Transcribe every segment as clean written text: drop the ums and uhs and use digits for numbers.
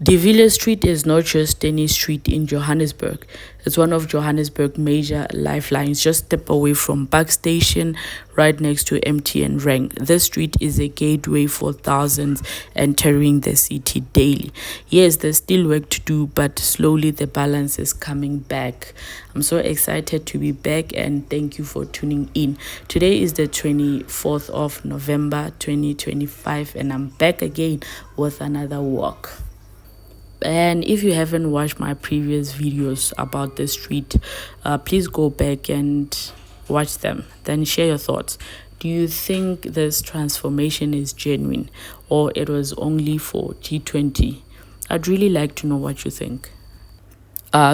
The Villiers Street is not just any street in Johannesburg. It's one of Johannesburg's major lifelines. Just step away from Park Station, right next to MTN Rank. This street is a gateway for thousands entering the city daily. Yes, there's still work to do, but slowly the balance is coming back. I'm so excited to be back, and thank you for tuning in. Today is the 24th of November 2025, and I'm back again with another walk. And if you haven't watched my previous videos about the street, please go back and watch them, then share your thoughts. Do you think this transformation is genuine, or it was only for G20? I'd really like to know what you think.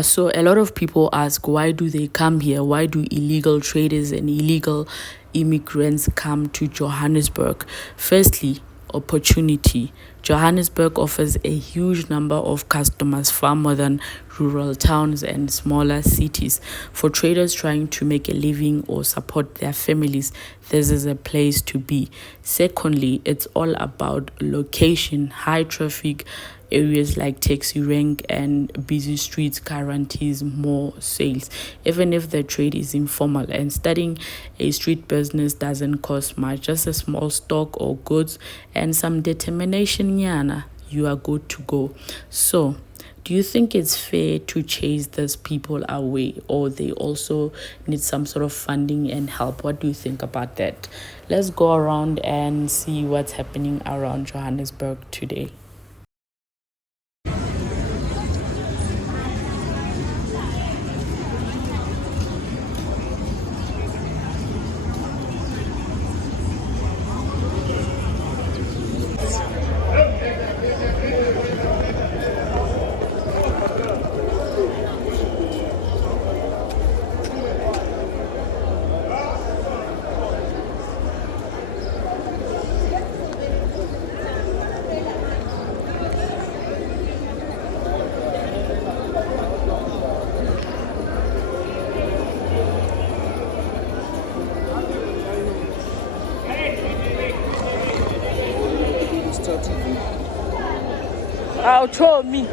So a lot of people ask, why do they come here? Why do illegal traders and illegal immigrants come to Johannesburg? Firstly, opportunity. Johannesburg offers a huge number of customers, far more than rural towns and smaller cities. For traders trying to make a living or support their families, this is a place to be. Secondly, it's all about location. High traffic areas like taxi rank and busy streets guarantees more sales, even if the trade is informal. And starting a street business doesn't cost much, just a small stock or goods and some determination, yana, you are good to go. So do you think it's fair to chase these people away, or they also need some sort of funding and help? What do you think about that? Let's go around and see what's happening around Johannesburg today. Outro me.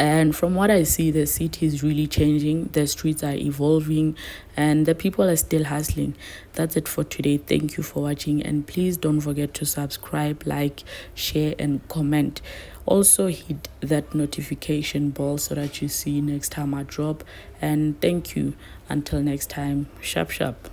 And from what I see, the city is really changing, the streets are evolving, and the people are still hustling. That's it for today. Thank you for watching, and please don't forget to subscribe, like, share, and comment. Also hit that notification bell so that you see next time I drop. And thank you. Until next time, sharp sharp.